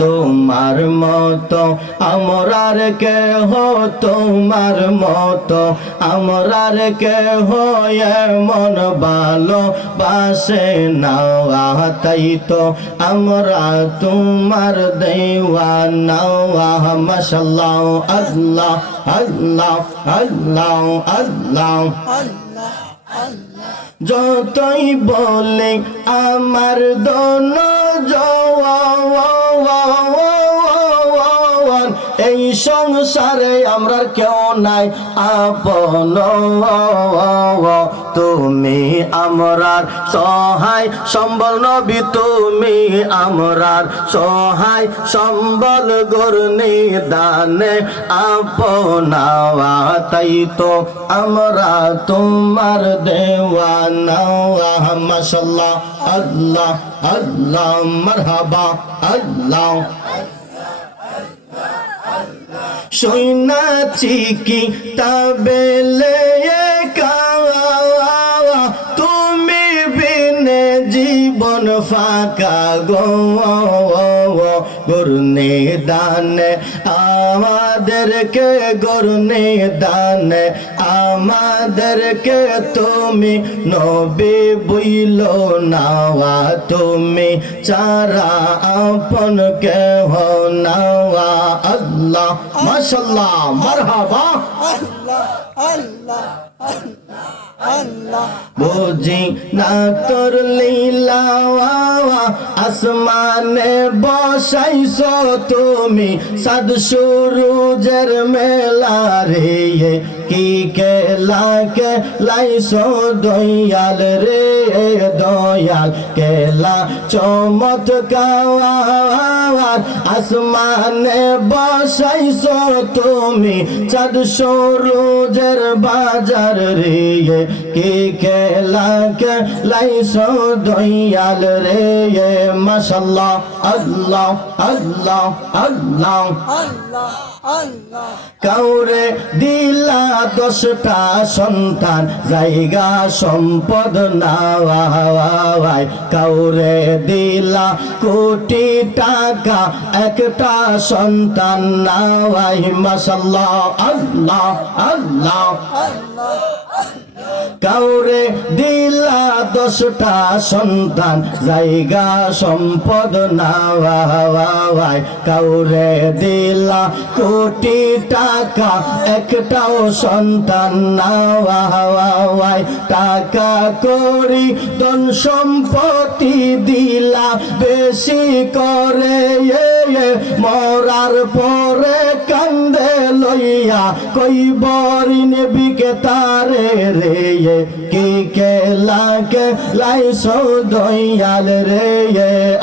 তোমার মতো আমরার কেহ, তোমার মতো আমরার কেহ এমন ভালোবাসে না। তাই তো আমরা তোমার দেওয়ানা। মাশাআল্লাহ, আল্লাহ আল্লাহ আল্লাহ আল্লাহ। যতই বলে আমার দোন জওয়ান, এই সংসারে আমরা কেউ নাই আপন। তুমি আমরার সহায় সম্বল নবী, তুমি আমরার সহায় সম্বল গরনি দানে আপনা। তাই তো আমরা তোমার দেওয়ানা। মাশাআল্লাহ, আল্লাহ আল্লাহ, মারহাবা, আল্লাহ। শুনাছি কি তাবেলে তুমি বিনে জীবন ফাঁকা গো। গরনে দানে আমাদেরকে, গরনে দানে আমাদেরকে তুমি নবী বইলো না। তুমি চারা আপন কেহ না। আল্লাহ, মাশাআল্লাহ, মারহাবা, আল্লাহ আল্লাহ আল্লাহ। বুঝি না তোর লীলা, আসমানে বসাইছো তুমি সাদ সুরুজের মেলা রে। কি কেলা কে লাইছো দয়াল রে, দয়াল কেলা চমৎকার। আসমানে বসাইছো তুমি চাঁদ সুরুজের বাজার রে। কি কেলা কে লাইছো দয়াল রে। মাশাআল্লাহ, আল্লাহ আল্লাহ আল্লাহ আল্লাহ আল্লাহ। কাউরে দিলা 10টা সন্তান, জায়গা সম্পদ না। কাউরে দিলা কোটি টাকা, একটা সন্তান না। মাশাআল্লাহ, আল্লাহ আল্লাহ। কাউরে দিলা 10টা সন্তান, জায়গা সম্পদ না। কাউরে দিলা কোটি টাকা, একটাও সন্তান না। টাকা করি ধন সম্পত্তি দিলা বেশি করে, মরার পরে কান্দে লইয়া কইব ঋণ বিকে তারে রে। কি কেলা কে লাইছো দয়াল রে।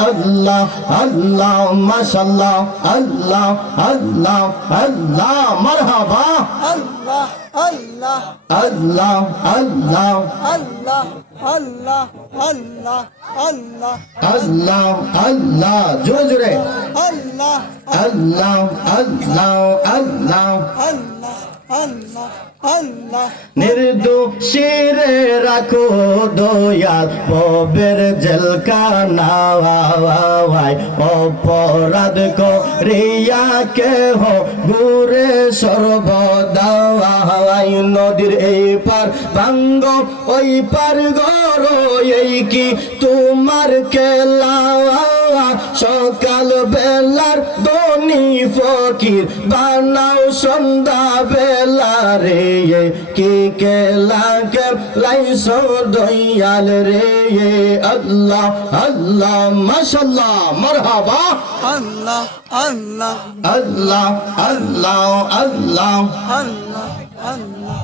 আল্লাহ আল্লাহ, মাশাআল্লাহ, আল্লাহ আল্লাহ আল্লাহ, মারহাবা, আল্লাহ আল্লাহ আল্লাহ আল্লাহ আল্লাহ আল্লাহ আল্লাহ আল্লাহ আল্লাহ আল্লাহ। জোরে জোরে, আল্লাহ আল্লাহ আল্লাহ আল্লাহ। আল্লাহ আল্লাহ আল্লাহ। নির্দোষীরে রাখো দয়াল পবের জেলখানা। অপরাধ করিয়া কেহ ঘুরে সর্বদা। নদীর এই পার ভাঙ্গ ওই পার গর, এই কি তোমার খেলা। সকাল বেলার ধনী ফকির বানাও সন্ধ্যা বেলা রে। কি কেলা কে লাইছো দয়াল রে। আল্লাহ আল্লাহ, মাশাআল্লাহ, মারহাবা, আল্লাহ আল্লাহ আল্লাহ আল্লাহ আল্লাহ আল্লাহ আল্লাহ।